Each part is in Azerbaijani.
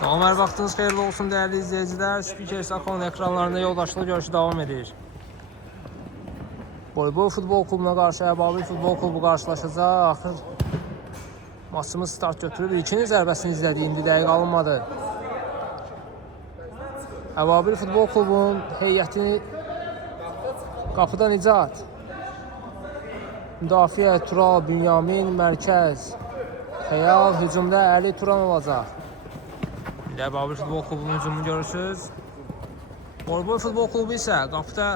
Salam, hər vaxtınız xeyirli olsun dəyərli izləyicilər. Spikers Akon ekranlarında yoldaşlıq görüşü davam edir. Voleybol futbol klubuna qarşı Əbabil futbol klubu qarşılaşacaq. Axır maçımız start götürür. İkinci zərbəsini izlədik, indi dəqiq alınmadı. Əbabil futbol klubunun heyətini qapıda Nicat, müdafiə Tural, Bünyamin, mərkəz, Xəyal, hücumda Əli Turan olacaq. Əbabil futbol klubunun hücumunu görürsünüz. Voleybol futbol klubu isə qapıda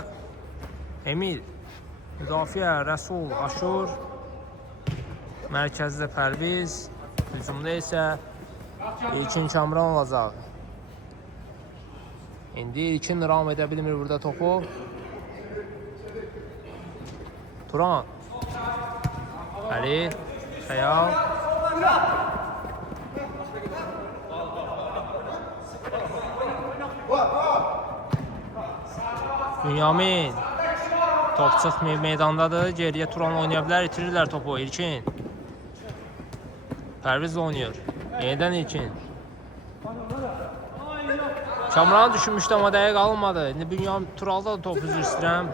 Emil, müdafiə Rəsul, Aşur, mərkəzdə Pərviz, hücumda isə İlkin Kamran olacaq. İndi İlkin ram edə bilmir burada topu. Turan, Əli, Xəyal. Bünyamin, top çıxmayıb meydandadır, geriyə Turan oynaya bilər, itirirlər topu, İlkin. Pərviz oynayır, yenidən İlkin. Kamran düşünmüşdü, amma dəqiq alınmadı. İndi Bünyamin, Turalda da top üzr istəyirəm.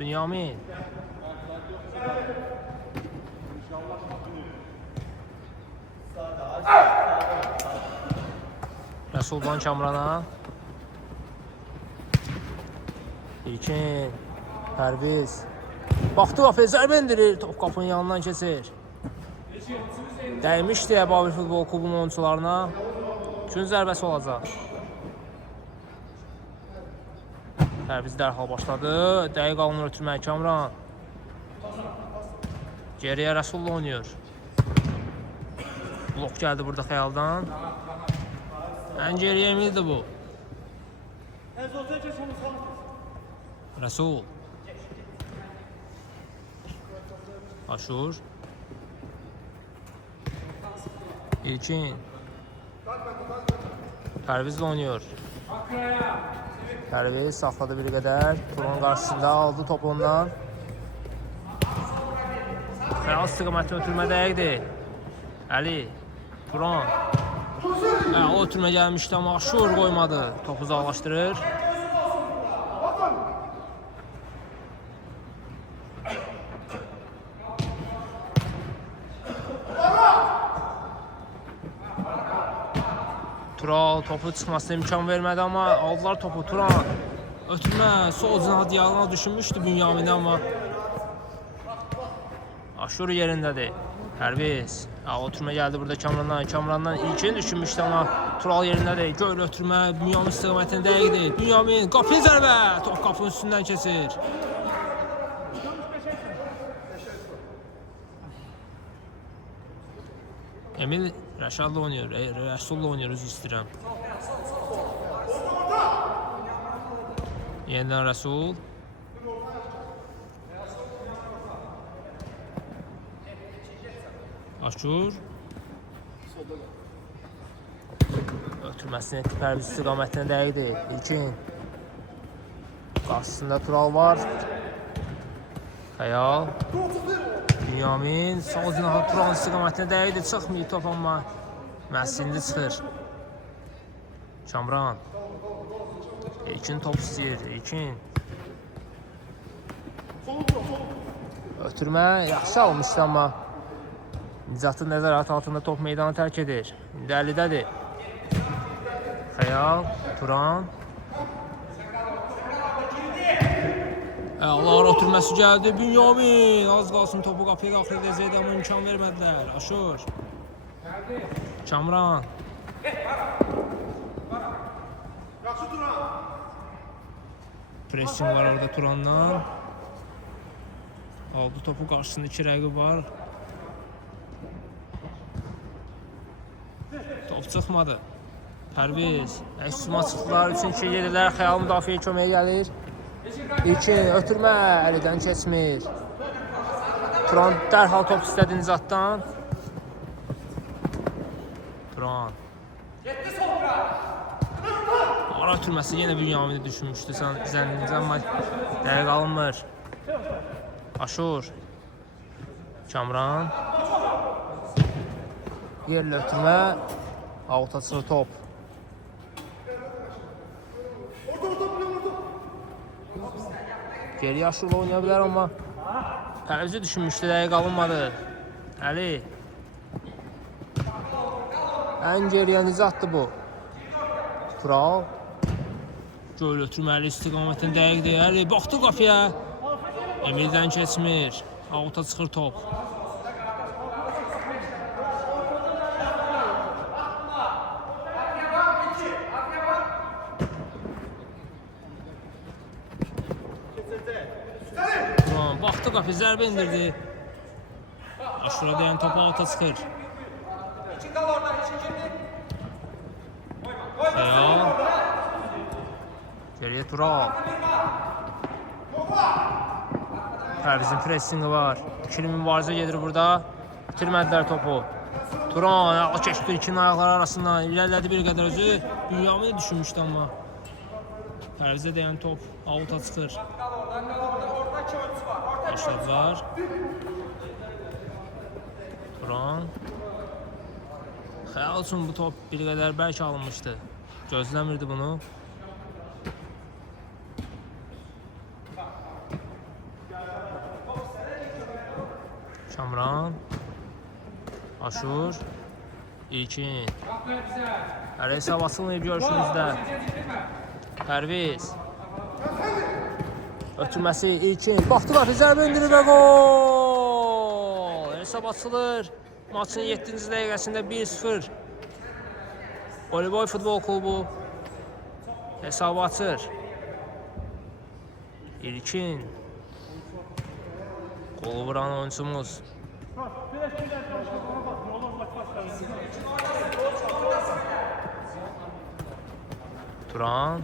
Bünyamin. Rəsuldan Kamrana. İlkin, Pərviz. Baxdı qapıya, zərbə indirir. Top qapının yanından keçir. Dəymişdi Əbabil futbol klubunun oyuncularına. Gün zərbəsi olacaq. Pərviz dərhal başladı. Dəqiq alınır ötürmək Kamran. Geriyə Rəsulla oynayır. Blok gəldi burada Xəyaldan. Ən geriyə Emildir bu. Rəsul. Aşur. İlkin. Pərvizlə oynayır. Pərviz saxladı bir qədər. Turan qarşısında aldı topu ondan. Xəyal istiqamətini ötürmə dəqiqdir. Əli. Turan. O ötürmə gəlmişdi, amma Aşur qoymadı. Topu uzaqlaşdırır. Tural topu çıxmasına imkan vermədi, amma aldılar topu. Turan ötürmə, sol cinah diyalına düşünmüşdü Bünyamin'ə, amma Aşur yerindədir. Pərviz. Ötürmə gəldi burada Kamrandan. Kamrandan İlkin düşünmüşdü, amma Tural yerindədir. Göl ötürmə, Bünyamin istiqamətini dəqiqdir. Bünyamin, qapı zərbə. Top qapının üstündən keçir. Emil Rəşadla oynayır, Rəsulla oynayır, üzr istəyirəm. Yenidən Rəsul. Aşur. Ötürməsini etdi, Pərviz istiqamətinə dəqiqdir. İlkin. Qarşısında Tural var. Xəyal. Bünyamin, sol cinahı Turan istiqamətinə dəqiqdir, çıxmayıb top, amma məhsindi çıxır. Kamran. İlkin top istəyir, İlkin. Ötürmə yaxşı almışdı, amma Nicatın nəzarət altında top meydanı tərk edir. İndi Əlidədir. Xəyal, Turan. Əlar ötürməsi gəldi. Bünyamin az qalsın topu qapıya daxil edəcəkdi, amma imkan vermədilər. Aşur. Kamran. Pressing var orada Turandan. Aldı topu, qarşısında iki rəqib var. Top çıxmadı. Pərviz. Əksuma çıxdılar. 3-2 gedirlər. Xəyal müdafiə köməyə gəlir. İlkin ötürmə, Əlidən keçmir. Turan dərhal top istədi Nicatdan. Turan. Ara ötürməsi yenə Bünyamin'i düşünmüşdü. Zənnimcə, amma dəqiq alınmır. Aşur. Kamran. Yerlə ötürmə. Out açılır top. Geriyə Aşurla oynaya bilər, amma Pərvizi düşünmüşdü, dəqiq alınmadı. Əli. Ən geriyə Nizatdır bu. Tural. Göl ötürməli istiqamətini dəqiqdir. Əli baxdı qapıya. Emildən keçmir. Avuta çıxır top. Baxdı qapı, zərbə indirdi. Aşura deyən topu avuta çıxır. Xəyal. Geriyə Tural. Pərvizin pressingi var. İkili mübarizə gedir burada. Bitirmədilər topu. Turan ayağı keçdi ikinin ayaqları arasından. İlərlədi bir qədər özü. Bünyamin düşünmüşdü, amma Pərvizə deyən top avuta çıxır. Başladılar. Turan. Xəyal üçün bu top bir qədər bəlkə alınmışdı. Gözləmirdi bunu. Kamran. Aşur. İlkin. Əli hesab açılmayıb görüşümüzdə. Pərviz. Ötürməsi İlkin. Baxdı var, zərbə indirir və gol! Hesab açılır. Maçın 7-ci dəqiqəsində 1-0. Voleybol futbol klubu hesabı açır. İlkin. Qolu vuran oyuncumuz. Turan.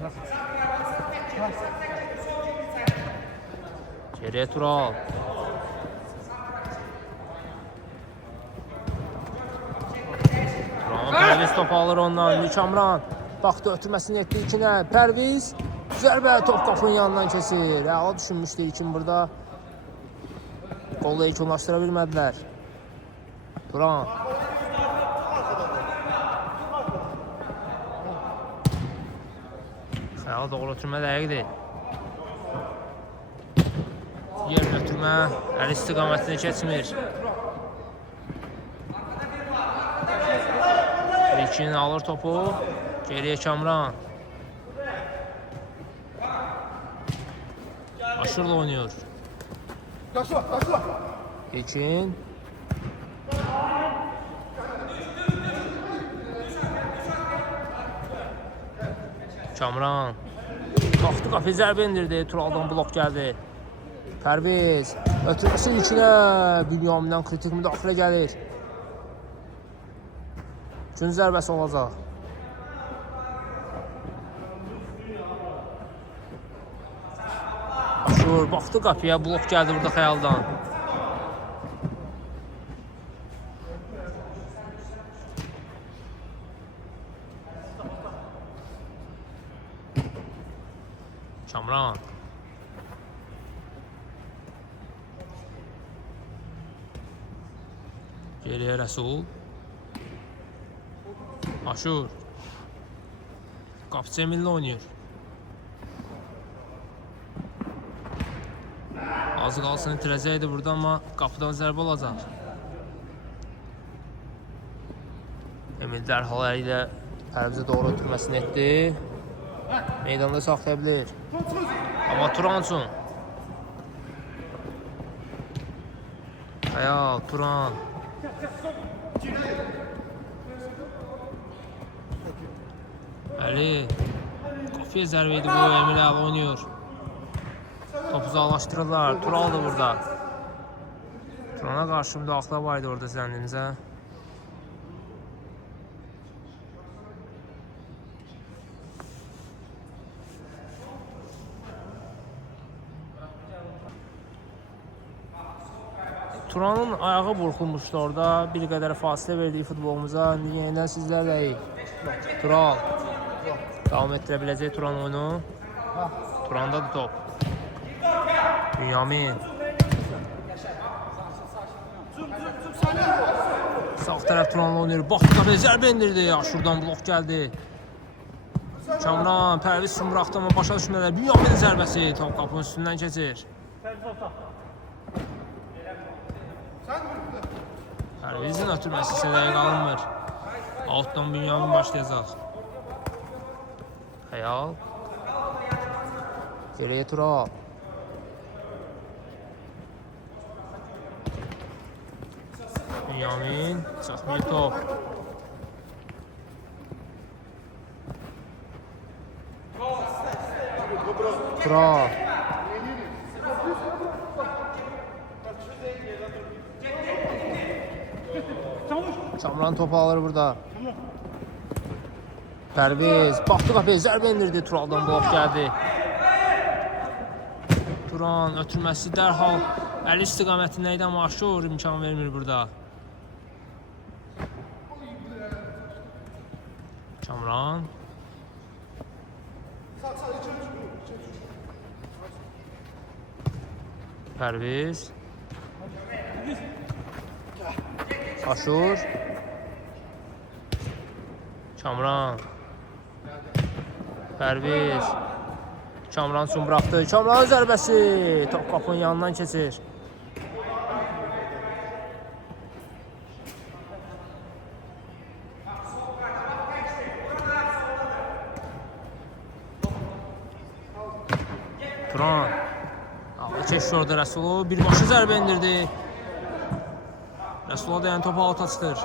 Geriyə Tural. Pərviz topu alır ondan. Kamran. Baxdı ötürməsini etdi İlkinə. Pərviz. Zərbə top qapının yanından keçir. Əla düşünmüşdü İlkin burada. Qolla yekunlaşdıra bilmədilər. Turan. Xəyal doğru ötürmə dəqiqdir. Yerin ötürmə. Əli istiqamətini keçmir. İlkin alır topu. Geriyə Kamran. Aşurla oynuyor. İlkin. Kamran. Baxdı qapı, zərbə indirdi. Turaldan blok gəldi. Pərviz. Ötürməsi İlkinə. Bünyamin'dən kritik müdaxilə gəlir. Gün zərbəsi olacaq. Aşur baxdı qapıya, blok gəldi burada Xəyaldan. Kamran. Geriyə Rəsul. Aşur. Qapıcı Emil'lə oynayır. Az qalsın itirəcəkdi burada, amma qapıdan zərbə olacaq. Emil dərhal əli ilə Pərvizə doğru ötürməsini etdi. Meydanda saxlaya bilir. Amma Turan üçün. Xəyal, Turan. Əli. Qapıya zərbə idi bu, Emil əli oynuyor. Topu uzaqlaşdırırlar. Tural da burada. Turana qarşı müdaxilə var idi orada zənnimizə. Turanın ayağı burxulmuşdu orada. Bir qədər fasilə verdiyi futbolumuza. Yenidən sizlərləyik. Tural. Davam etdirə biləcək Turan oyunu. Turandadır top. Bünyamin. Sağ tərəf Turanla oynayır. Baxdı qapıya zərbə indirdi. Aşurdan blok gəldi. Kamran, Pərviz üçün buraxdı ama başa düşmələr. Bünyamin zərbəsi top qapının üstündən keçir. Pərvizin ötürməsi hissələrə qalınmır. Altdan Bünyamin başlayacaq. Xəyal. Geriyə Tural. Bünyamin, çaxmıyor top. Tural. Kamran topu alır burada. Pərviz, baxdı qapıya, zərbə indirdi, Turaldan blok gəldi. Turan ötürməsi dərhal əli istiqamətində idi, amma Aşur imkan vermir burada. Kamran. Pərviz. Aşur. Kamran. Pərviz. Kamran üçün buraxdı. Kamranın zərbəsi. Top qapının yanından keçir. Turan. Ağlı keçir orada Rəsulov. Birbaşa zərbə indirdi. Rəsulov dayan topu alta çıxır.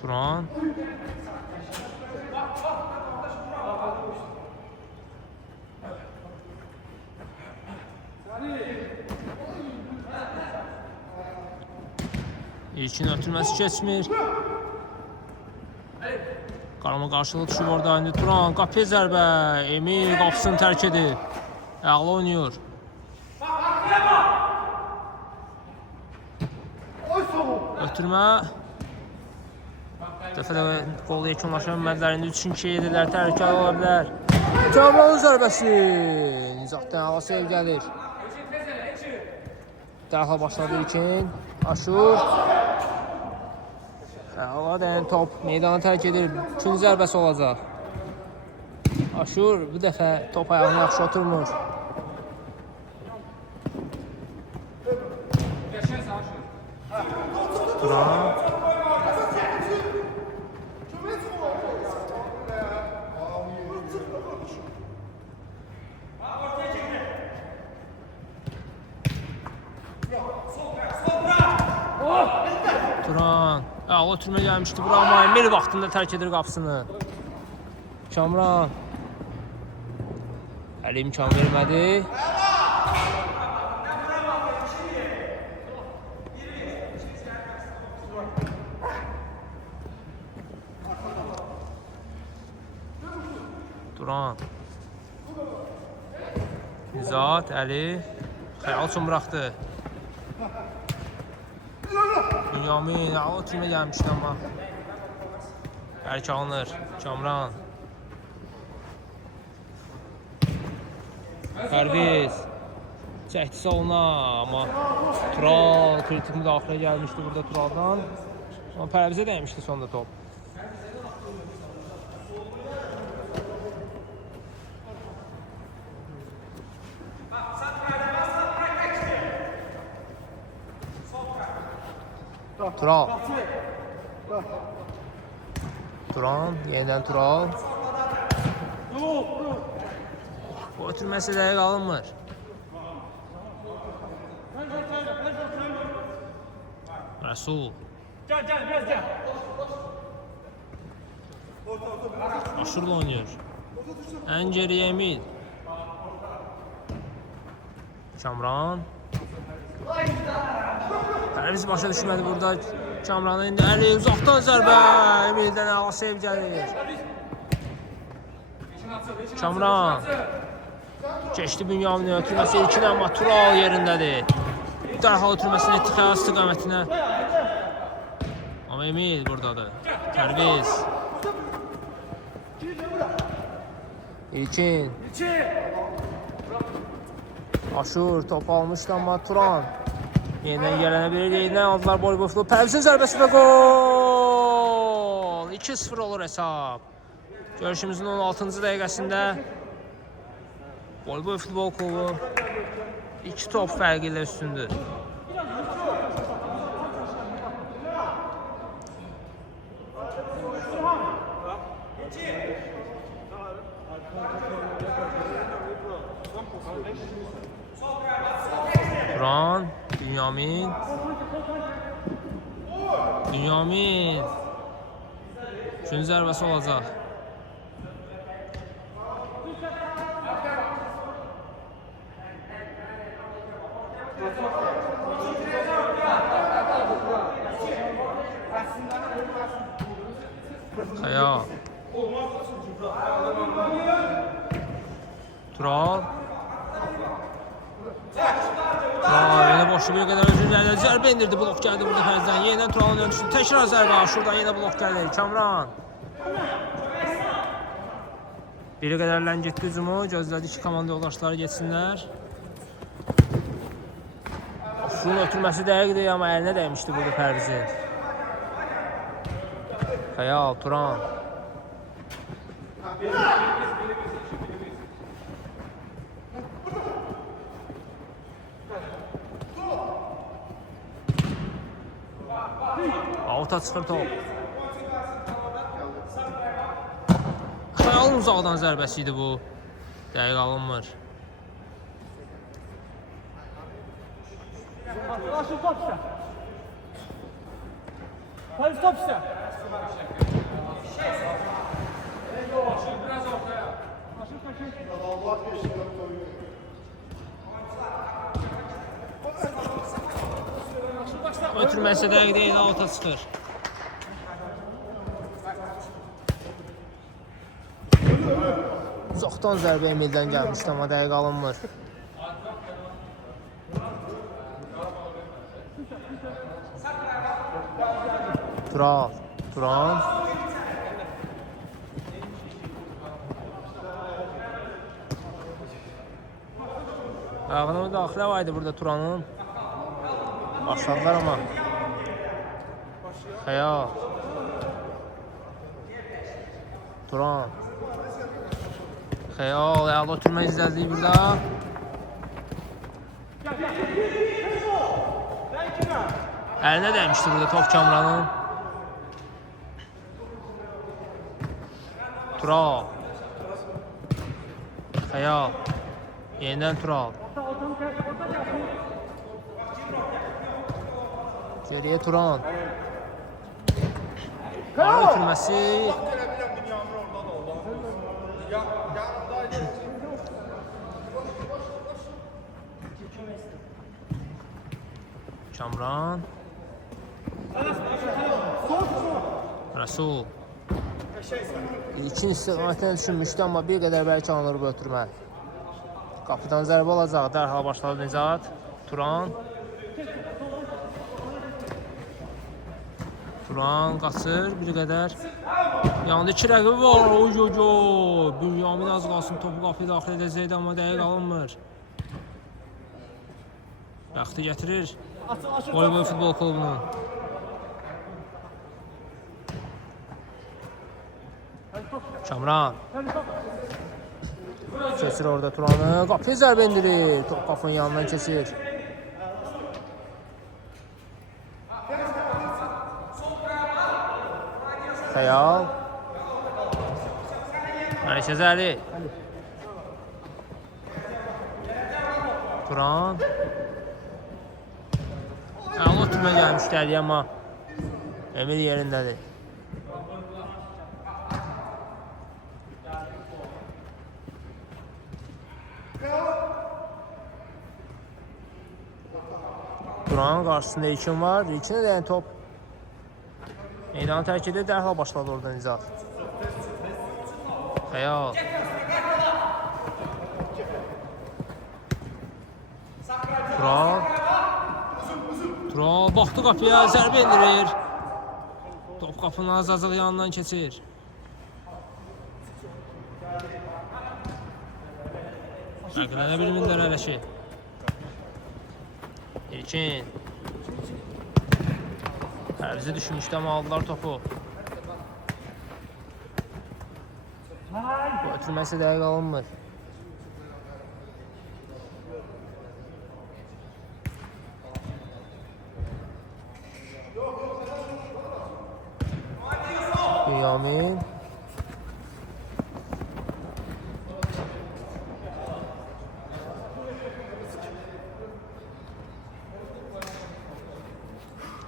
Turan. İlkin ötürməsi keçmir. Qarama qarşılığı düşüb orada. İndi Turan qapıya zərbə. Emil qapısını tərk edir. Əğla oynuyor. Ötürmə. Dəfədə qol yekunlaşan məndlərində 3-2 edirlər. Təhlükəli ola bilər. Kamranın zərbəsi. Nizaqdan hava sev gəlir. Dərhal başladı ilkin. Aşur. Əğladən top meydanı tərk edir. İkinci zərbəsi olacaq. Aşur bu dəfə top ayağını yaxşı oturmur. Turan. Turan. Ağla türmə gəlmişdi bura, amma Emil vaxtında tərk edir qapısını. Kamran. Əli imkan vermədi. Turan. Nizat, Əli. Xəyal üçün buraxdı. Bünyamin, ağla türmə gəlmişdi amma. Bərk alınır. Kamran. Pərviz. Çəkdi soluna, amma Tural kritik müdaxilə gəlmişdi burada Turaldan. Amma Pərvizə dəymişdi sonda top. Tural. Turan, yeniden Tural. Bu ötürməsi dəqiq alınmır. Rəsul. Aşırla oynuyor. Ən geriyə Emil. Kamran. Pərviz başa düşmədi burada. Kamranın indi əli uzaqdan zərbə. Emildən ağla sev gəlir. Kamran. Keçdi Bünyaminə ötürməsi ilkin, amma Tural yerindədir. Dərhal ötürməsini etdi xəyal istiqamətinə. Amma Emil buradadır. Pərviz. İlkin. Aşur top almışdı, amma Turan. Yeniden gələnə bilir. Yeniden aldılar Boyboy futbol. Pərvizin zərbəsi və gol. 2-0 olur hesab. Görüşümüzün 16-cı dəqiqəsində Boyboy futbol klubu 2 top fərqi ilə üstündür. Turan, Bünyamin. Bünyamin. Üçün zərbəsi olacaq. Xəyal. Tural. Yine boşluğu bir qədər özür dilədi. Zərbə indirdi, blok gəldi burada Fərzdən. Yeniden Turalın ön düşdü. Təkrar zərbə. Şuradan yenə blok gəldi. Kamran. Biri qədərlən getdi hücumu. Gözlədi ki, komanda yoldaşları geçsinlər. Suyun ötürməsi dəqiqdir, amma əlinə dəymişdi burada Fərzin. Xəyal, Turan. Alta çıxır top. Xəyalın uzaqdan zərbəsi idi bu. Dəqiq alınmır. Top ise. Ötürməsi dəqiq deyil, alta çıxır. Çoxdan zərbə Emildən gəlmişdi, amma dəqiq alınmır. Tural, Turan. Ayağına müdaxilə var idi burada Turanın. Başladılar ama. Xəyal. Turan. Xəyal, ayaqda oturma izlədik burada. Əlinə dəymişdi burada top Kamranın. Tural. Xəyal. Yeniden Tural. Geriye Turan. Ara ötürməsi. Kamran. Rasul. İlkin istiqamətini düşünmüşdü, amma bir qədər bəlkə alınır bu ötürmə. Qapıdan zərbə olacaq. Dərhal başladı Nizat. Turan. Turan qaçır bir qədər. Yanında 2 rəqibi var. Oy. Bünyamin az qalsın topu qapıya daxil edəcəkdi, amma dəqiq alınmır. Bəxti gətirir Boyboy futbol klubunun. Kamran. Keçir orada Turanı. Qapıya zərbə indirir. Top qapının yanından keçir. Xəyal. Məlikəzəli. Turan. Əla ötürmə gəlmişlər, amma Emil yerindədir. Turanın qarşısında İlkin var. İlkinə də top meydanı tərk edir. Dərhal başladı orada Nizat. Xəyal. Tural. Tural baxdı qapıya, zərbə indirir. Top qapının az-azıq yanından keçir. Fərqlənə bilmirlər hələ ki. İlkin. Pərvizi düşmüşdü, amma aldılar topu. Ötürməsi dəqiq alınmır. Bünyamin.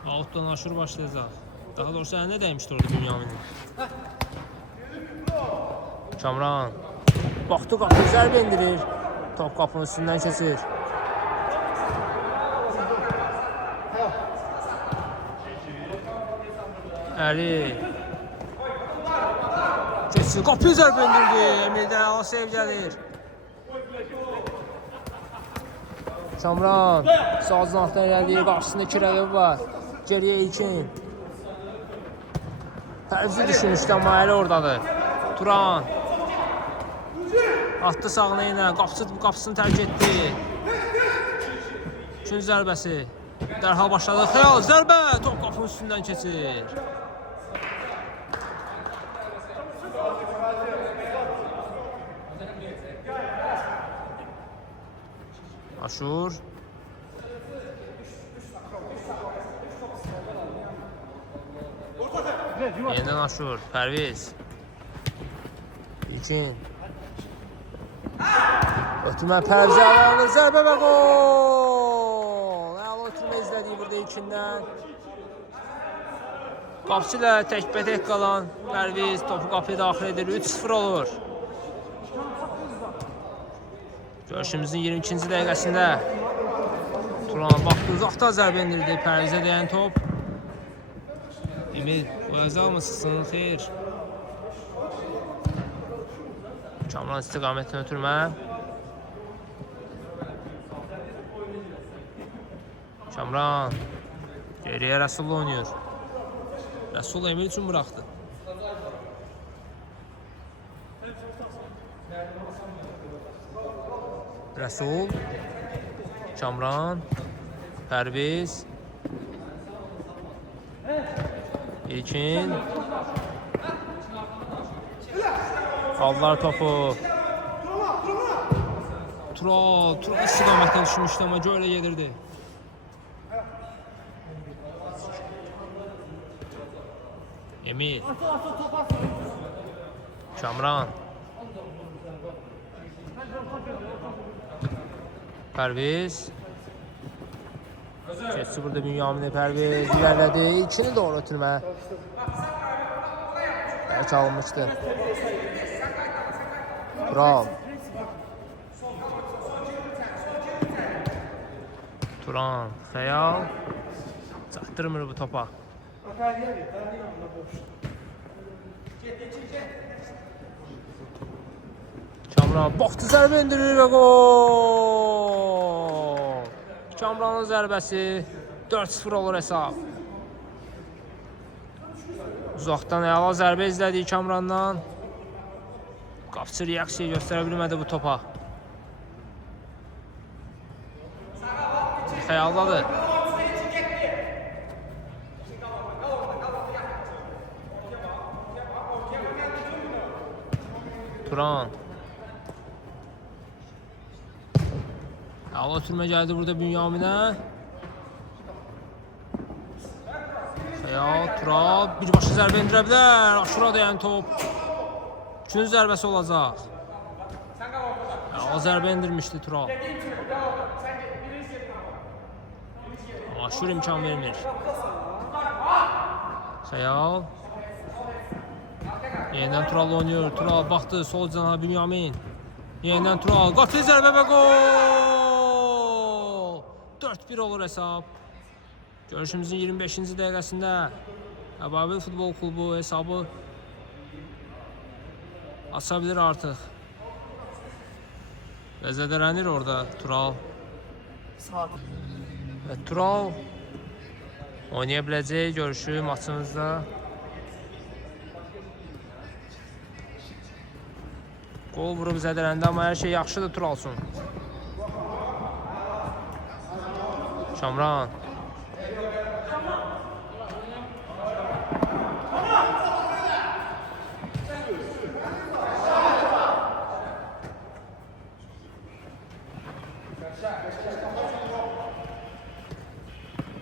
Outdan aşırı başlayacaq. Daha doğrusu nə dəymişdi orada Bünyamin'in? Kamran. Baxdı, qapını zərbə indirir. Top qapının üstündən keçir. Əli. Keçsin, qapını zərbə indirdi. Emil'dən əla sev gəlir. Kamran. Sağ zinaqdan irəliyir. Qarşısında 2 rəqəbi var. Geriyə İlkin. Pərvizi düşünmüşdü, amma Əli oradadır. Turan. Atdı sağına yenə. Qapısını tərk etdi. Üçüncü zərbəsi. Dərhal başladı. Xəyal zərbə. Top qapının üstündən keçir. Aşur. Yenidən Aşur. Pərviz. İlkin. Ötürmə Pərvizə alır. Zərbə və gol. Əla ötürmə izlədik burada İlkindən. Qapçı ilə təkbətək qalan Pərviz topu qapıya daxil edir. 3-0 olur. Görüşümüzün 22-ci dəqiqəsində Turan baxdı, uzaqdan zərbə indirdi. Pərvizə dəyən top. Emil, oyazaq mısın? Xeyr. Kamran istiqamətini ötürmə. Kamran. Geriyə Rəsul oynuyor. Rəsul Emil üçün bıraxdı. Rəsul. Kamran. Pərviz. İlkin. Aldılar topu. Tural istiqamətdən düşmüşdü, amma göylə gedirdi. Emil. Kamran. Pərviz. Keçsi burada Bünyamin'e Pərviz ilerledi. İlkini doğru ötürmə. Bəlkə alınmışdı. Tural. Turan. Xəyal. Çatdırmır bu topa. Kamran baxdı, zərbə indirir və gol. Kamranın zərbəsi 4-0 olur hesab. Uzaqdan əla zərbə izlədik Kamrandan. Qapçı reaksiya göstərə bilmədi bu topa. Xəyaldadır. Turan. Əla ötürmə gəldi burada Bünyaminə. Xəyal, Tural. Birbaşa zərbə indirə bilər. Aşura dayan top. Üçüncü zərbəsi olacaq. Əla zərbə indirmişdi Tural. Aşur imkan vermir. Xəyal. Yenidən Tural oynuyor. Tural baxdı. Sol cana Bünyamin. Yenidən Tural. Qatli zərbə və gol. 4-1 olur hesab. Görüşümüzün 25-ci dəqiqəsində Əbabil Futbol Klubu hesabı aça bilir artıq. Və zədələnir orada Tural. Və Tural oynaya biləcək görüşü maçımızda. Qol vurub zədələndi, amma hər şey yaxşıdır Tural üçün. Kamran.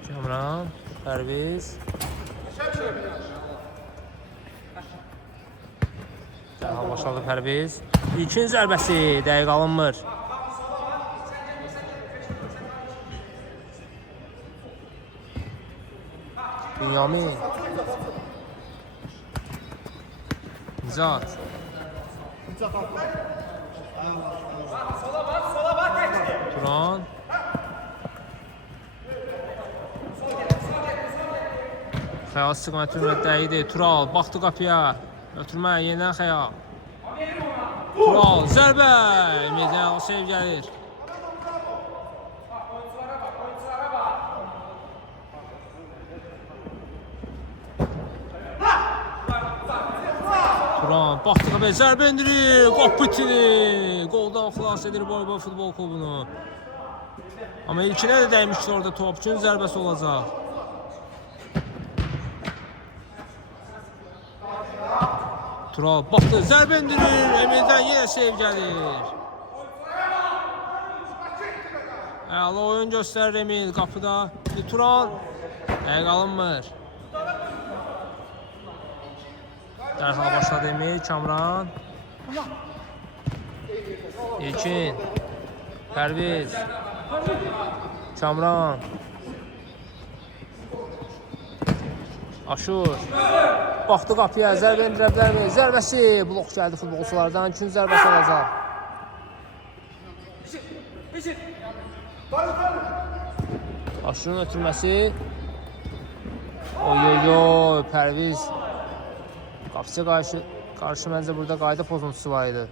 Kamran, Pərviz. Dərhal başladı Pərviz. İkinci zərbəsi dəqiq alınmır. Bünyamin. Nizat. Turan. Xəyal istiqamət dəqiqdir. Tural baxdı qapıya. Ötürmə yenidən Xəyal. Tural zərbə. Ümidən o sev gəlir. Turan baxdı qapıya zərbə indirir. Qapı itini. Qoldan xilas edir Boy Futbol Klubunu. Amma ilkinə də dəymişdi orada top. Üçün zərbəsi olacaq. Tural baxdı, zərbə indirir, Emildən yenə sev gəlir. Əla oyun göstərir Emil qapıda. Tural, dəqiq alınmır. Dərhal başladı Emil, Kamran. İlkin, Pərviz, Kamran. Aşur. Baxdı qapıya, zərbə indirə bilərmi? Zərbəsi blok gəldi futbolçulardan. İkinci zərbəsi olacaq. Aşurun ötürməsi. Oy, Pərviz. Qapıça qarşı məncə burada qayda pozuntusu var idi.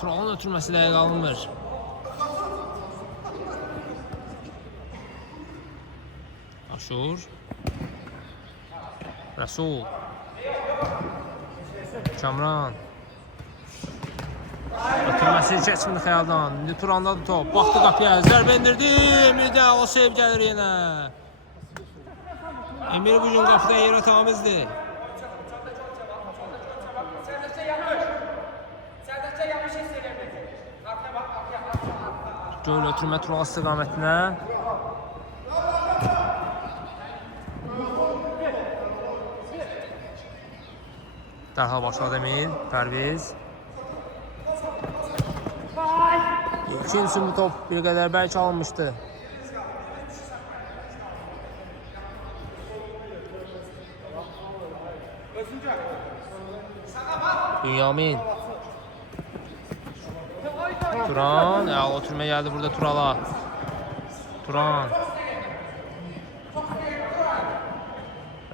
Turalın ötürməsi dəqiq alınmır. Aşur. Rəsul. Kamran. Ötürməsi keçmir Xəyaldan. İndi Turandadır top. Baxdı qapıya. Zərbə indirdi. Emirdə o sev gəlir yenə. Emir bugün qapıda yerə tamizdir. Göl ötürmə Tural istiqamətinə. Dərhal başladı Emil, Pərviz. İlkin üçün bu top bir qədər bəlkə alınmışdı. Bünyamin. Turan, əla ötürmə gəldi burada Turala. Turan.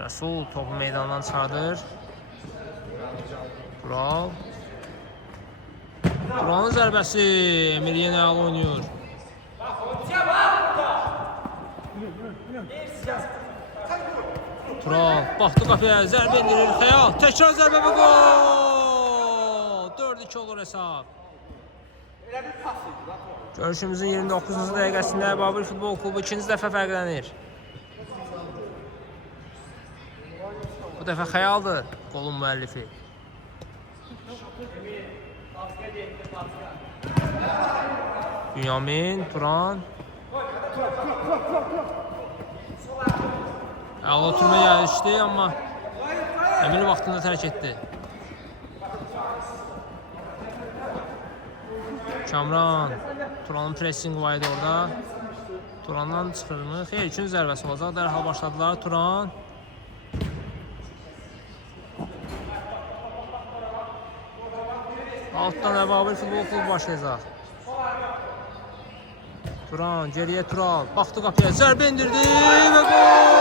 Rəsul topu meydandan çıxardır. Tural. Turanın zərbəsi. Emir yenə əla oynuyor. Tural baxdı qapıya, zərbə indirir. Xəyal, təkrar zərbə və gol! 4-2 olur hesab. Görüşümüzün 29-cu dəqiqəsində Babil Futbol Klubu ikinci dəfə fərqlənir. Bu dəfə Xəyaldır qolun müəllifi. Bünyamin, Turan. Əla ötürmə gəlişdi, amma Emil vaxtında tərk etdi. Kamran, Turanın pressingi var idi orada. Turandan çıxırmı? Xeyr, ikinci zərbəsi olacaq. Dərhal başladılar. Turan. Altdan Babil Futbol Klubu başlayacaq. Turan, geriyə Tural. Baxdı qapıya, zərbə indirdi və gol!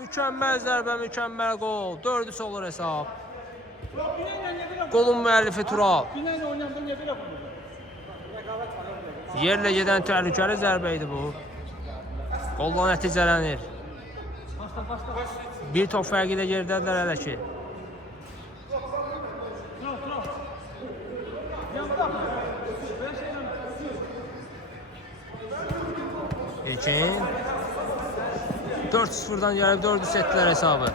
Mükəmməl zərbə, mükəmməl gol. 4-3 olur hesab. Qolun müəllifi Tural. Yerlə gedən təhlükəli zərbə idi bu. Qolla nəticələnir. Bir top fərqi ilə geridədirlər hələ ki. İlkin. 4-0'dan gəlib 4-3 etdilər hesabı.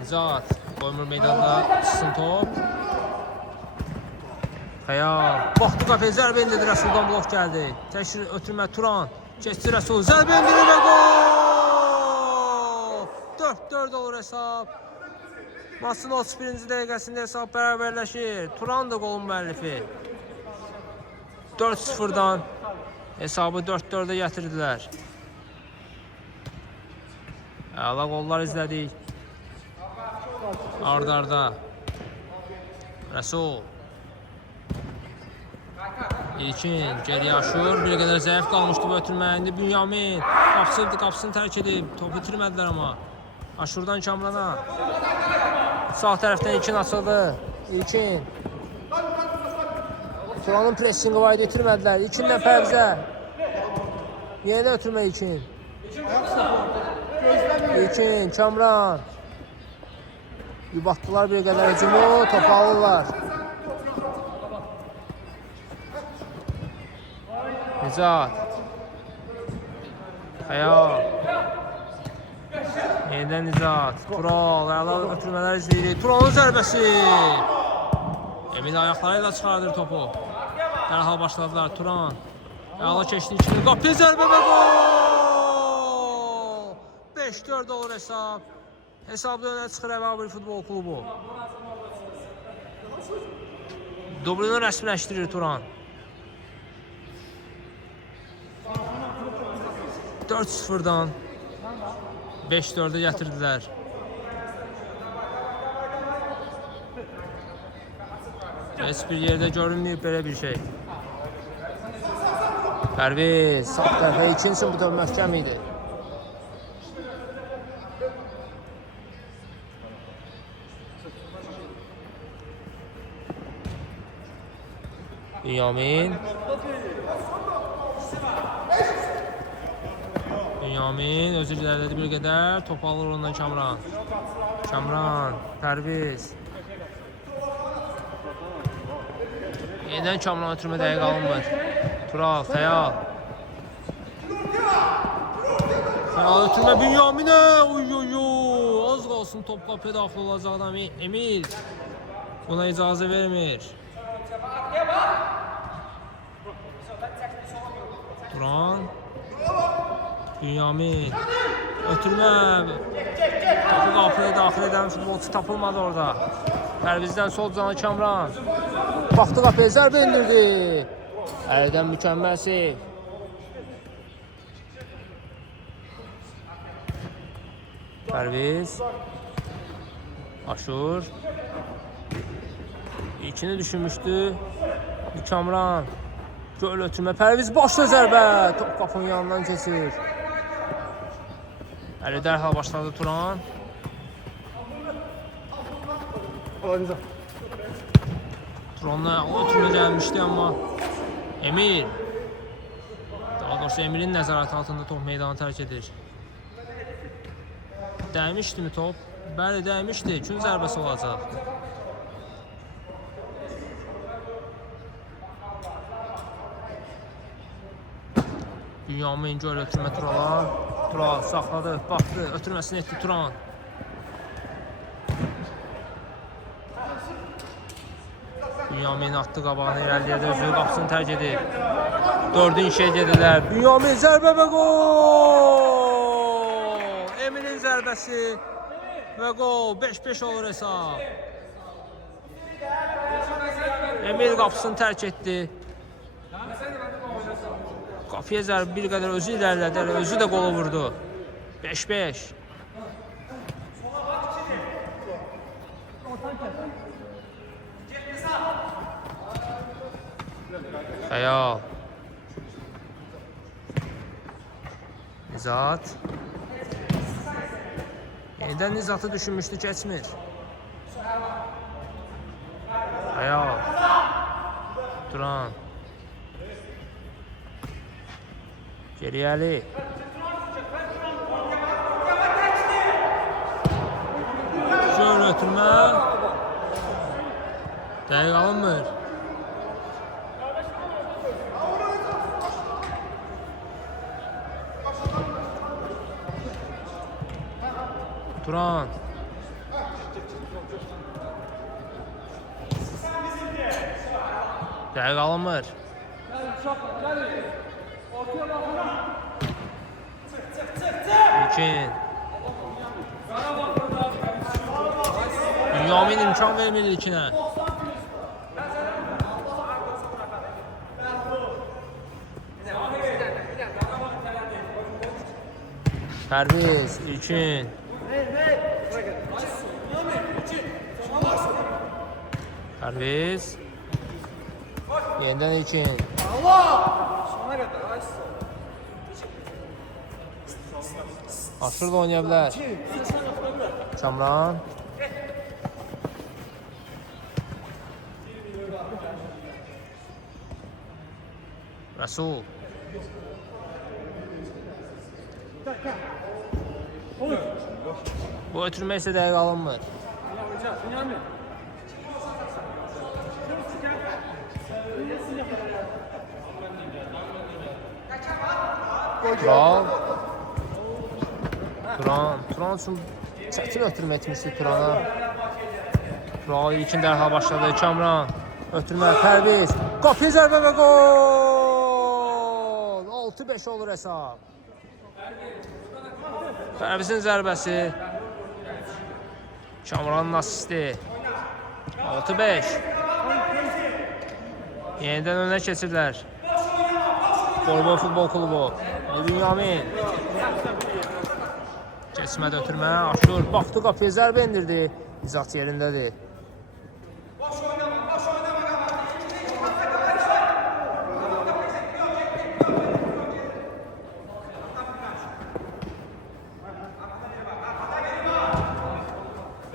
Nizat qoymur meydanda çıxsın top. Xəyal baxdı qapıya, zərbə indirdi, Rəsuldan blok gəldi. Təşkil ötürmə Turan. Keçdi Rəsul, zərbə indirir və gol! 4-4 olur hesab. Maçın 31-ci dəqiqəsində hesab bərabərləşir. Turan da qolun müəllifi. 4-0'dan hesabı 4-4'e gətirdilər. Əla qollar izlədik. Arda. Rəsul. İlkin geriyə aşır. Bir qədər zəif qalmışdı bu ötürmə. İndi Bünyamin qapısını tərk edib. Topu itirmədilər amma. Aşurdan Kamrana. Sağ tərəfdən İlkin açıldı. İlkin. Turanın pressingi var idi, itirmədilər. İlkinlə Pərvizə. Yenə də ötürmə İlkin. İlkin, Kamran. Yubatdılar bir qədər hücumu, topu alırlar. Nizat. Xəyal. Yenidən Nizat. Tural, əla ötürmələr izləyirik. Turalın zərbəsi. Emil ayaqlarıyla çıxardır topu. Dərhal başladılar. Turan. Əla keçdi içini. Qapıya zərbə və gol! 5-4 olur hesab. Hesabda önə çıxır Əvəbil Futbol Klubu. Dublunu rəsmiləşdirir Turan. 4-0'dan 5-4'e gətirdilər. Heç bir yerdə görünməyib belə bir şey. Pərviz sağ tərəfə ikinsin, bu da möhkəm idi. Bünyamin özü ilərlədi bir qədər. Top alır ondan Kamran. Pərviz. Yeniden Kamran ötürmə dəqiq alınmır. Tural, Xəyal. Xəyal ötürmə Bünyaminə. Az qalsın top qapıya daxil olacaq adam Emil. Buna icazə vermir. Turan. Bünyamin. Ötürmə. Topu qapıya daxil edən futbolçu tapılmadı orada. Pərvizdən sol cana Kamran. Baxdı qapıya, zərbə indirdi. Əldən mükəmməl seyv. Pərviz. Aşur. İlkini düşünmüşdü. Kamran. Göl ötürmə. Pərviz başla zərbə. Top qapının yanından keçir. Əli dərhal başladı Turan. Turan'la ötürmə gəlmişdi amma Emil. Daha doğrusu Emil'in nəzarət altında top meydanı tərk edir. Dəymişdi mi top? Bəli, dəymişdi. Gün zərbəsi olacaq. Bünyamin göl ötürmə Turala. Tural saxladı, baxdı, ötürməsini etdi Turan. Bünyamin atdı qabağını irəliyədə, özü qapısını tərk edib. 4-ün işə gedirlər. Bünyamin zərbə və gol! Emil'in zərbəsi və gol. 5-5 olur hesab. Emil qapısını tərk etdi. Qapıya zərbə bir qədər özü ilərlədi, özü də qolu vurdu. 5-5. Xəyal. Nizat. Yenidən Nizatı düşünmüşdü, keçmir. Xəyal. Turan. Geriyəli. Şöyle ötürmə. Dəqiq alınmır. Turan. Dəqiq alınmır. İlkin. Bünyamin imkan vermir ilkinə. Pərviz, İlkin. Pərviz. Yenidən İlkin. Aşır da oynaya bilər. Kamran. Rəsul. Bu ötürmə isə dəqiq alınmır. Turan üçün çətin ötürmə etmişdi Turana. Tural ilkin dərhal başladı. Kamran. Ötürmə, Pərviz. Qapıya zərbə və gol! 6-5 olur hesab. Pərvizin zərbəsi. Kamranın asisti. 6-5. Yenidən önə keçirlər. Qorbol Futbol Klubu. Bünyamin. Keçmədə ötürmə. Aşur. Baxdı qapıya zərbə indirdi. İzat yerindədir.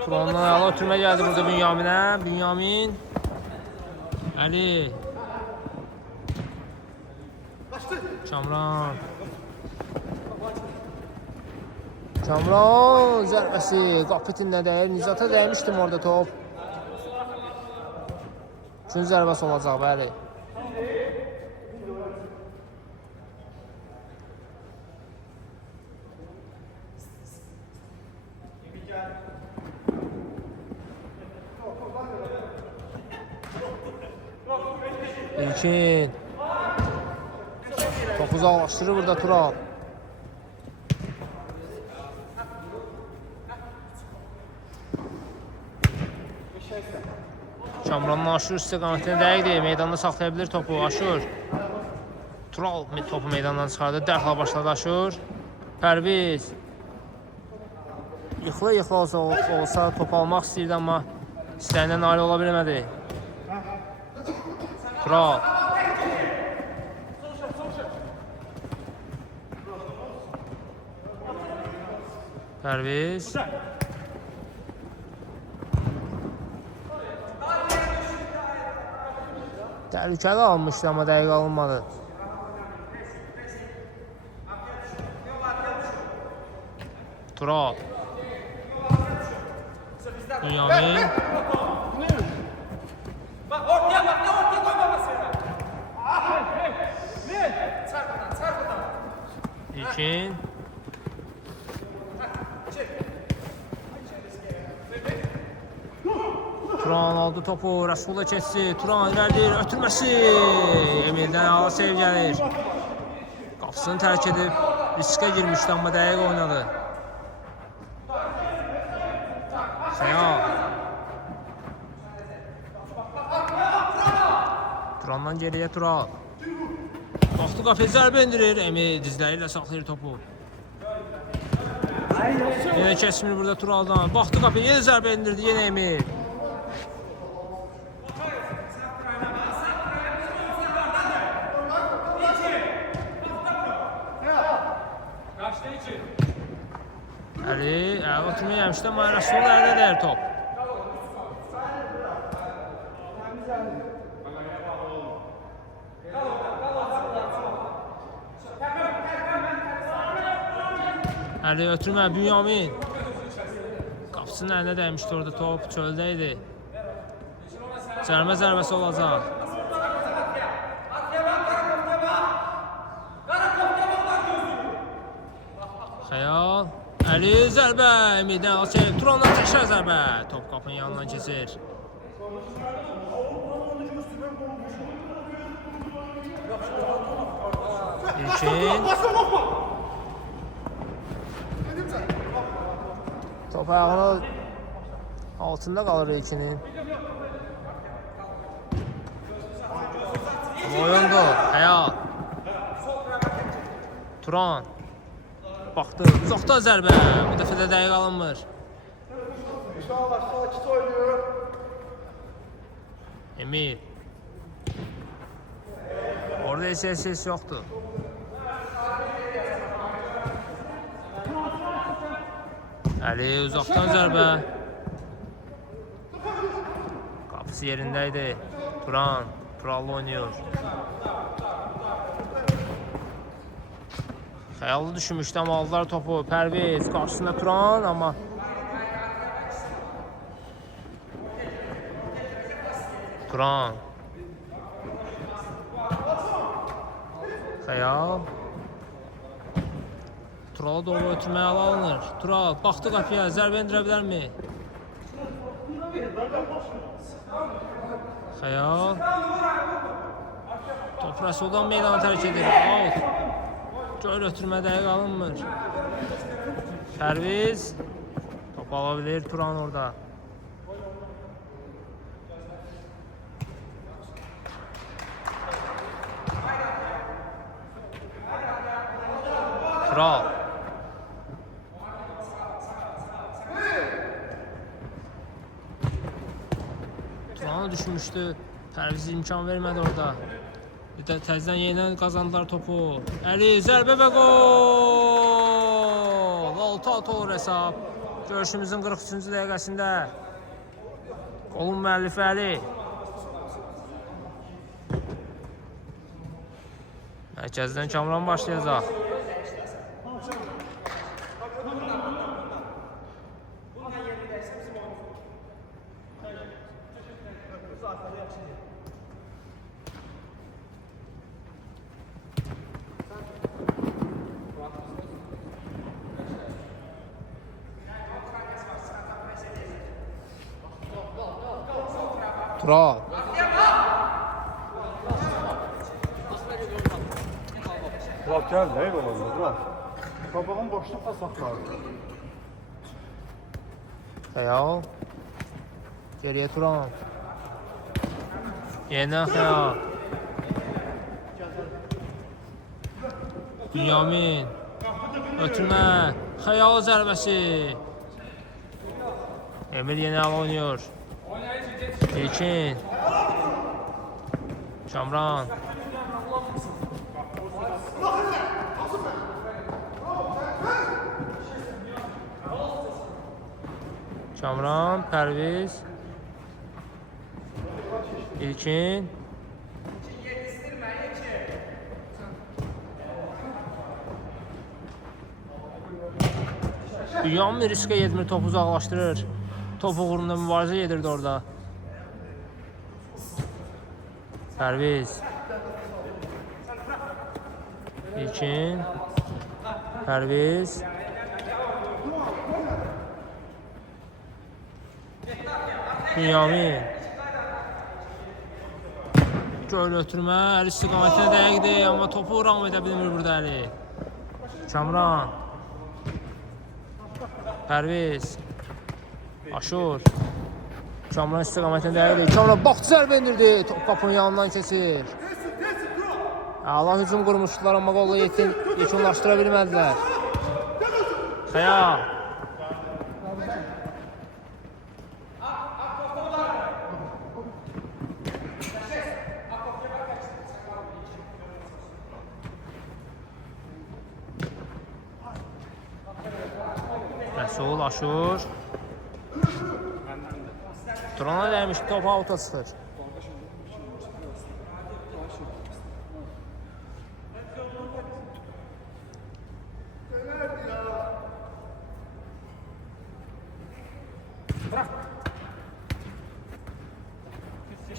Turandan əla ötürmə gəldi burada Bünyaminə. Bünyamin. Əli. Kamran. Kamran zərbəsi qapı itinə dəyir. Nizata dəymişdim orada top. Üçün zərbəsi olacaq, bəli. İlkin. Topu uzaqlaşdırır burada Tural. Kamranın Aşur istiqamətini dəqiqdir. Meydanda saxlaya bilir topu. Aşur. Tural topu meydandan çıxardı. Dərhal başladı Aşur. Pərviz. Yıxıla olsa top almaq istəyirdi, amma istəyindən nail ola bilmədi. Tural. Pərviz. Təhlükəli almışdı, amma dəqiq alınmadı. Tural. Bünyamin. İlkin. Turan aldı topu, Rəsulla keçsi, Turan verdir, ötürməsi. Emirdən ala sev gəlir. Qapısını tərk edib, riskə girmişdi, amma dəqiq oynadı. Xəyal. Turandan geriyə Tural. Baxdı qapıya zərbə indirir, Emir dizləri ilə saxlayır topu. Yenə keçmir burada Turaldan. Baxdı qapıya, yenə zərbə indirdi, yenə Emir. Əli, əli oturmaya gəlmişdi, amma Rəsul əldə dəyər top. Əli ötürmə, Bünyamin. Qapısının əlinə dəymişdi orada top, çöldə idi. Cərmə zərbəsi olacaq. Xəyal. Əli zərbə, Ümiddən Asiyev, Turandan təkrar zərbə. Top qapının yanından keçir. İlkin. Top ayağının altında qalır İlkinin. Oyundu, Xəyal. Turan. Baxdı, uzaqdan zərbə. Bu dəfə də dəqiq alınmır. Emir. Orada heç ses yoxdur. Əli uzaqdan zərbə. Qapısı yerindəydi. Turan. Turallı oynuyor. Xəyallı düşünmüşdü amma aldılar topu. Pərviz qarşısında Turan amma Turan. Xəyal. Turala doğru ötürməyə alınır. Tural baxdı qapıya, zərbə endirə bilərmi? Xəyal. Top Rəsuldan meydana tərk edir. Out. Göl ötürmə dəqiq alınmır. Pərviz. Top ala bilir Turan orada. Tural. Turan'ı düşünmüştü. Pərviz imkan vermədi orada. Bir də təzdən yenidən qazandılar topu. Əli zərbə və gol! 6-6 olur hesab. Görüşümüzün 43-cü dəqiqəsində. Qolun müəllifi Əli. Mərkəzdən Kamran başlayacaq. Tural. Tural gəl, nə elə olacaq, Tural? Qabağın boşluqla saxlardı. Xəyal. Geriyə Turan. Yenidən Xəyal. Bünyamin. Ötürmə. Xəyal zərbəsi. Emir Yenal oynuyor. İlkin. Kamran. Kamran, Pərviz. İlkin. Bünyamin riskə yetmir, topu uzaqlaşdırır. Top uğrunda mübarizə gedirdi orada. Pərviz. İlkin. Pərviz. Bünyamin. Göl ötürmə, Əli istiqamətinə dəqiqdir, amma topu ram edə bilmir burada Əli. Kamran. Pərviz. Aşur. Kamran istiqamətinə dəqiqdir. Kamran baxdı zərbə endirdi. Top qapının yanından keçir. Allah hücum qurmuşdular, amma qolla yekunlaşdıra bilmədilər. Xəyal. Rəsul, Aşur. Turana dəymiş, top auta çıxır.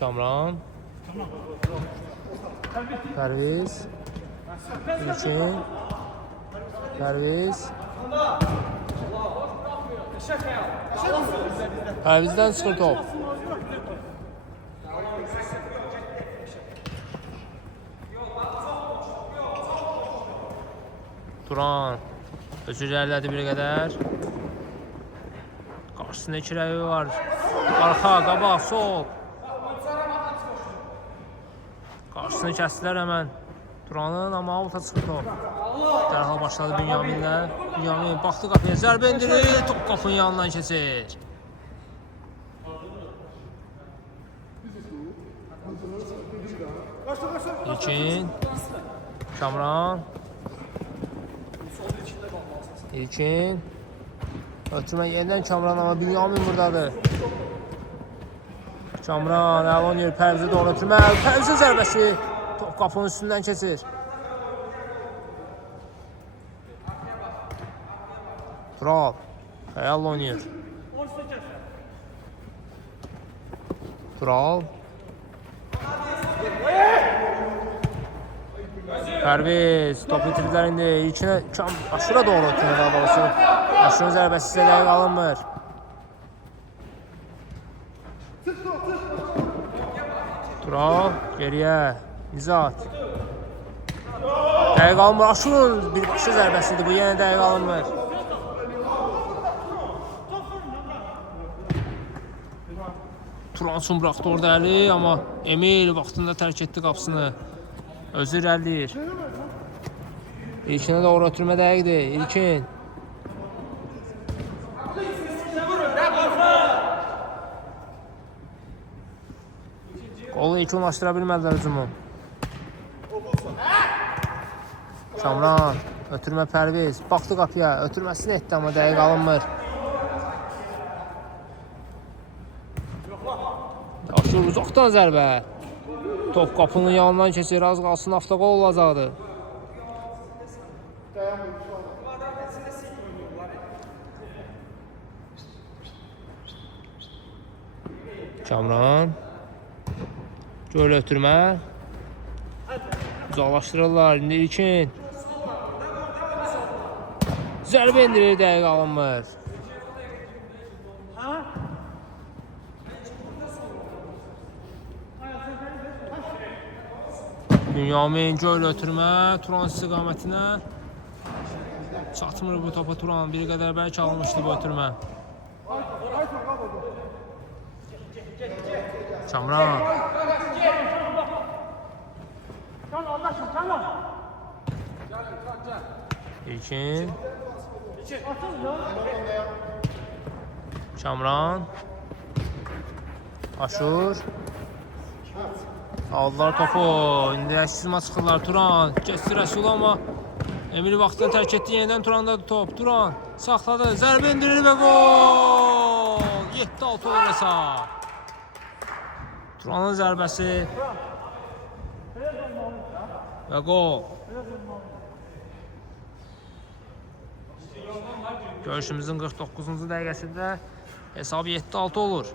Kamran. Pərviz. İlkin. Pərviz. Pərvizdən çıxır top. Turan özü irəlilədi bir qədər. Qarşısında iki rəvi var. Arxa, qabaq, sol. Qarşısını kəsdilər həmən Turanın, amma avuta çıxır top. Dərhal başladı Bünyaminlə. Bünyamin baxdı qapıya, zərbə indirir, top qapının yanından keçir. İlkin, Kamran. İlkin. Ötürmə yenidən Kamran, amma Bünyamin buradadır. Kamran, əl oynayır, Pərvizə doğru ötürmə. Pərvizin zərbəsi top qapının üstündən keçir. Tural, Xəyal oynayır. Tural. Pərviz, topu itirdilər indi. İlkinə, aşıra doğru ötürmə daha doğrusu. Aşırın zərbəsi isə dəqiq alınmır. Tural, geriyə, İzat. Dəqiq alınmır, Aşurun birbaşa zərbəsidir, bu yenə dəqiq alınmır. Turan üçün buraxdı orada əli, amma Emil vaxtında tərk etdi qapısını. Özü irəliyir. İlkinə doğru ötürmə dəqiqdir, İlkin. Qolu yekunlaşdıra bilmədilər hücumu. Kamran, ötürmə Pərviz, baxdı qapıya, ötürməsini etdi, amma dəqiq alınmır. Aşur uzaqdan zərbə. Top qapının yanından keçir, az qalsın avtoqol olacaqdı. Kamran. Göl ötürmə. Uzaqlaşdırırlar, indi İlkin. Zərbə indirir, dəqiq alınmır. Bünyamin göl ötürmə, Turan istiqamətinə. Çatmır bu topa Turan, bir qədər bəlkə almışdı bu ötürmə. Kamran. İlkin. Kamran. Aşur. Aldılar topu. İndi əksizmə çıxırlar. Turan. Keçdi Rəsul, amma Emil vaxtını tərk etdi. Yenidən Turandadır top. Turan saxladı. Zərbə indirir və gol. 7-6 olur hesab. Turanın zərbəsi və gol. Görüşümüzün 49-cu dəqiqəsində hesab 7-6 olur.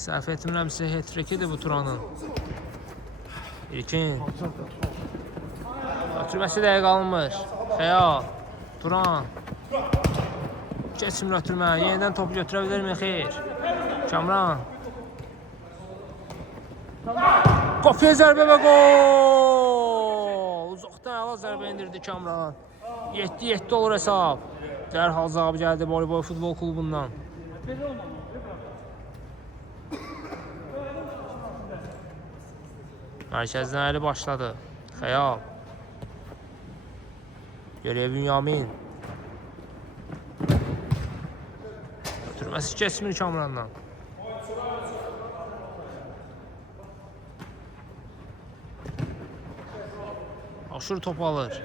Səhv etmirəmsə hat-trickidir bu Turanın. İlkin. Ötürməsi dəqiq alınmır. Xəyal. Turan. Keçmir ötürmə. Yenidən topu götürə bilirmi? Xeyr. Kamran. Qapıya zərbə və gol. Uzaqdan əla zərbə indirdi Kamran. 7-7 olur hesab. Dərhal cavab gəldi Voleybol Futbol Klubundan. Mərkəzdən əli başladı. Xəyal. Geriyə Bünyamin. Ötürməsi keçmir Kamrandan. Aşır top alır.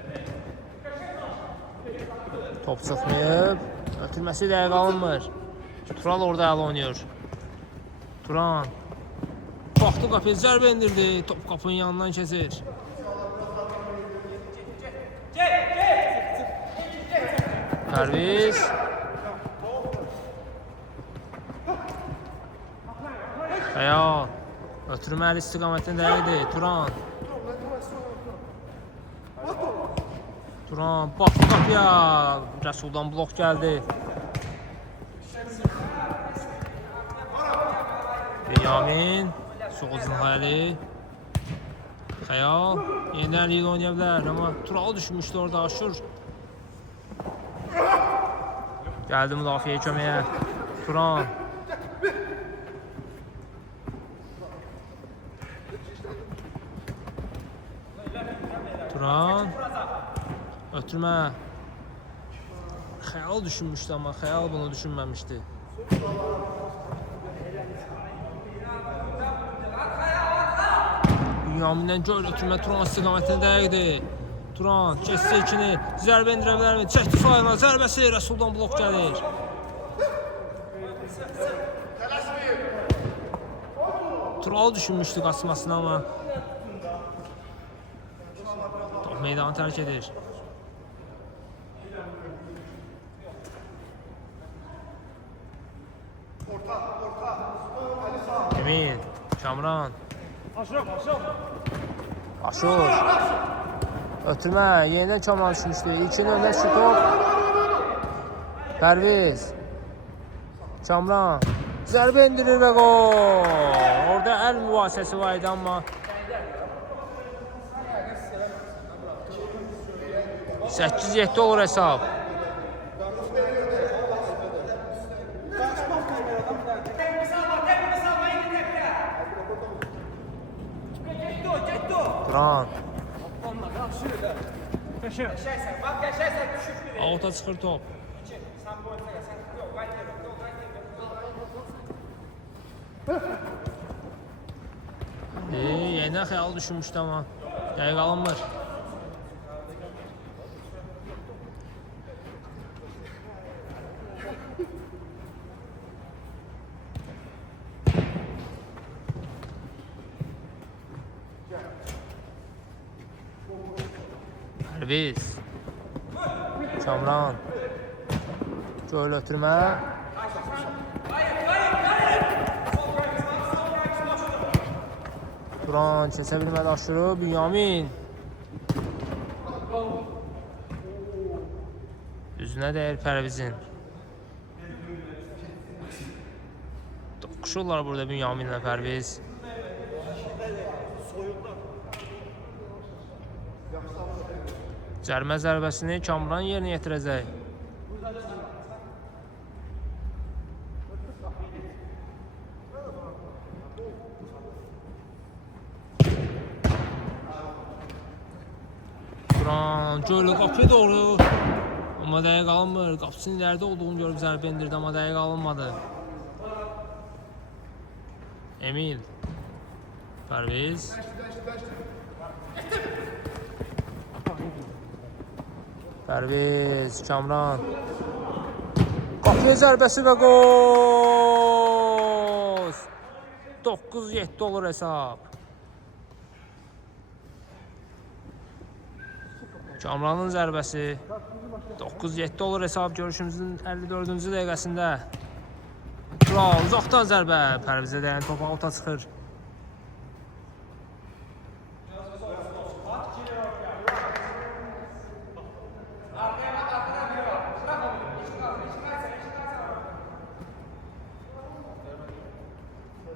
Top çıxmayıb. Ötürməsi dəqiq alınmır. Tural orada əl oynuyor. Turan. Baxdı qapıya, zərbə indirdi. Top qapının yanından keçir. Pərviz. Xəyal. Ötürmə əli istiqamətində dəqiqdir. Turan. Turan baxdı qapıya. Rəsuldan blok gəldi. Benyamin. Soğuzun hayali. Xəyal. Yenidən lig oynaya bilər. Amma Tural düşmüşdü orada Aşur. Gəldi müdafiəyə köməyə. Turan. Turan. Ötürmə. Xəyal düşünmüşdü amma Xəyal bunu düşünməmişdi. Bünyamin'dən göl ötürmə Turan istiqamətini dəqiqdi. Turan keçsə ikini zərbə indirə bilərmi? Çəkdi sayına zərbəsi Rəsuldan blok gəlir. Tural düşünmüşdü qaçmasını amma top meydanı tərk edir. Emin, Kamran. Aşur. Ötürmə, yenidən Kamran düşmüşdü. İlkin öndə şutop. Pərviz. Kamran. Zərbə indirir və gol. Orada əl mübahisəsi var idi amma 8-7 olur hesab. Turan. Avuta çıxır top. Yenidən xəyal düşünmüşdü amma dəqiq alınmır. Pərviz. Kamran. Göl ötürmə. Turan keçə bilmədi Aşuru. Benyamin. Üzünə dəyir Pərvizin. Toqquşurlar burada Benyaminlə Pərviz. Cərmə zərbəsini Kamran yerinə yetirəcək. Turan Gölü qapıya doğru. Amma dəqiq alınmır. Qapısının ilərdə olduğunu görüb zərbə indirdi amma dəqiq alınmadı. Emil. Pərviz. Pərviz, Kamran. Qapıya zərbəsi və gol! 9-7 olur hesab. Kamranın zərbəsi 9-7 olur hesab görüşümüzün 54-cü dəqiqəsində. Tural uzaqdan zərbə. Pərvizə dəyən top avuta çıxır.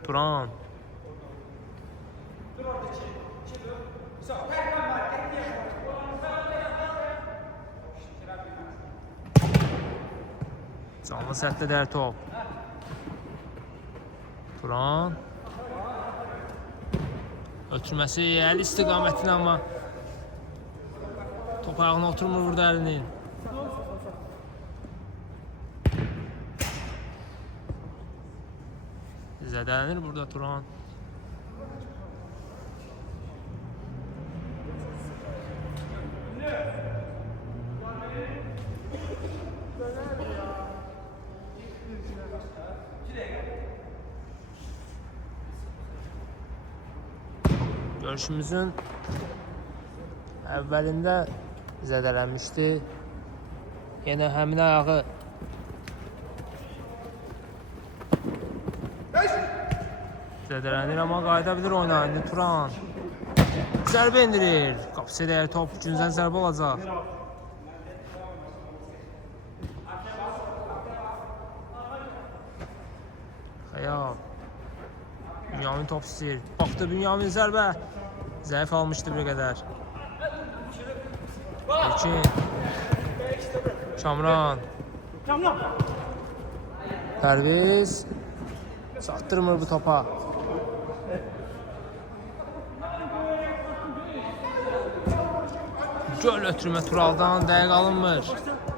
Turan. Canlı sətdə dəyər top. Turan. Ötürməsi əl istiqamətini amma top ayağına oturmur burada əlinin. Zədələnir burada Turan. Görüşümüzün əvvəlində zədələnmişdi. Yenə həmin ayağı zədələnir amma qayıda bilir oyuna. İndi Turan zərbə indirir. Qapısı dəyər top güncdən zərbə olacaq. Xəyal. Bünyamin top istəyir. Baxdı Bünyamin zərbə. Zəif almışdı bir qədər. İlkin. Kamran. Pərviz. Çatdırmır bu topa. Göl ötürmə Turaldan dəqiq alınmır.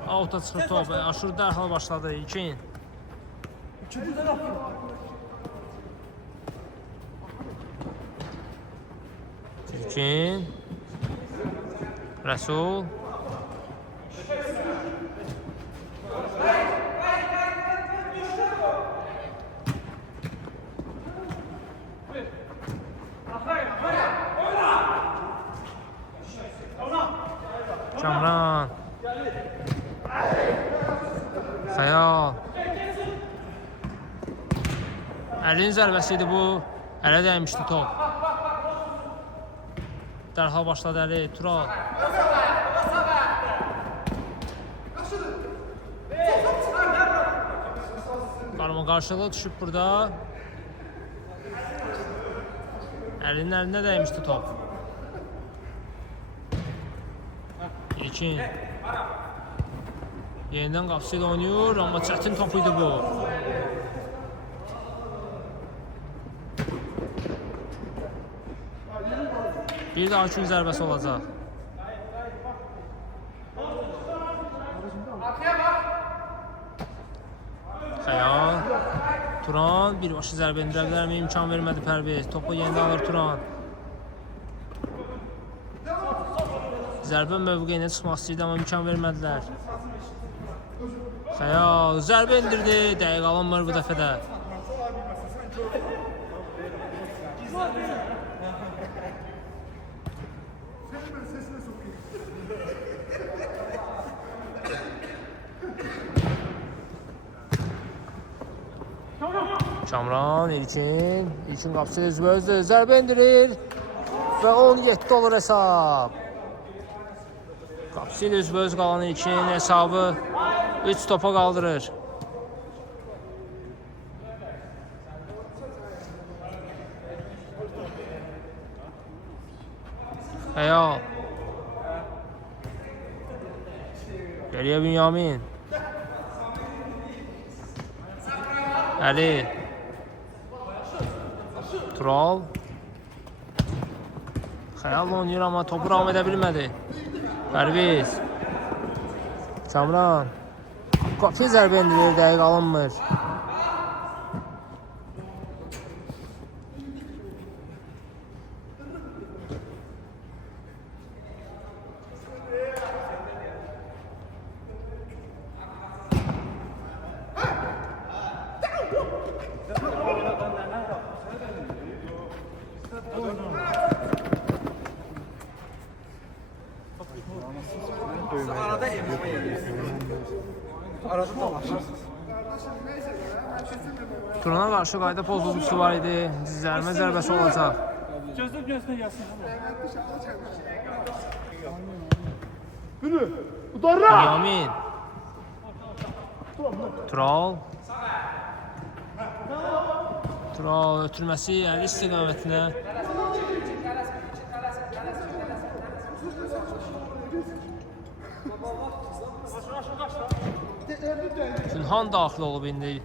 Auta çıxır top. Aşur dərhal başladı. İlkin. İlkin. Rəsul. Kamran. Xəyal. Əlinin zərbəsi idi bu. Ələ dəymişdi top. Dərhal başladı Əli. Tural. Qarma qarşılığı düşüb burada. Əlinin əlinə dəymişdi top. İlkin. Yenidən qapısı ilə oynayır, amma çətin top idi bu. Bir daha üçün zərbəsi olacaq. Xəyal. Turan birbaşa zərbə endirə bilərmi? İmkan vermədi Pərviz. Topu yenidən alır Turan. Zərbə mövqeyinə çıxmaq istəyirdi, amma imkan vermədilər. Xəyal. Zərbə indirdi. Dəqiq alınmır bu dəfə də. Kamran, İlkin. İlkin qapısı üzbə-üzdür. Zərbə indirir. Və 17 olur hesab. Qapısı ilə üzbə-üz qalan İlkin hesabı 3 topa qaldırır. Xəyal. Geriyə Bünyamin. Əli. Tural. Xəyal oynayır, amma topu ram edə bilmədi. Pərviz. Kamran. Qapıya zərbə endirir, dəqiq alınmır. Turana qarşı qayda pozuntusu var idi. Dizlərimə zərbəsi olacaq. Gözlə gəlsin. Bünyamin. Tural. Tural ötürməsi Əli istiqamətinə. Günhan daxil olub indi.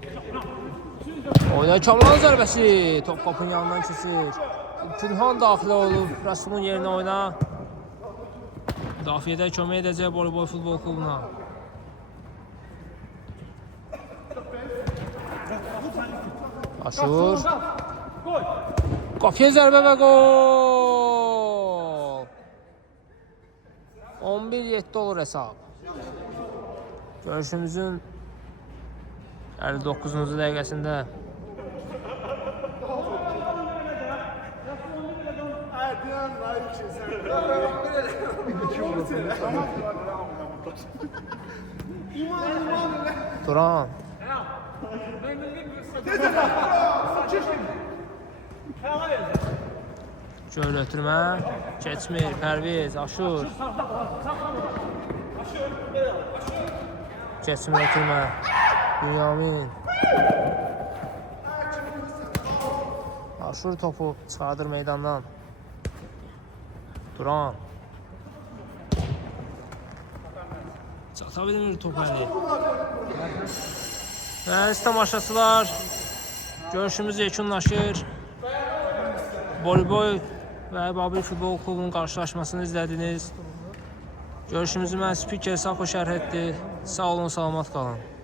Oyuna Kamran zərbəsi. Top qapının yanından keçir. Günhan daxil olub. Rəsulun yerinə oyna. Müdafiədə kömək edəcək Voleybol Futbol Klubuna. Aşur. Qapıya zərbə və gol. 11-7 olur hesab. Görüşümüzün 59-cu dəqiqəsində. Turan. Göl ötürmə. Keçmir. Pərviz. Aşur. Keçmir ötürmə. Bünyamin. Aşur topu çıxardır meydandan. Duran. Çata bilmir topu əli. Əziz tamaşaçılar, görüşümüz yekunlaşır. Voleybol və Babil Futbol Klubunun qarşılaşmasını izlədiniz. Görüşümüzü mən spiker Sako şərh etdi. Sağ olun, salamat qalın.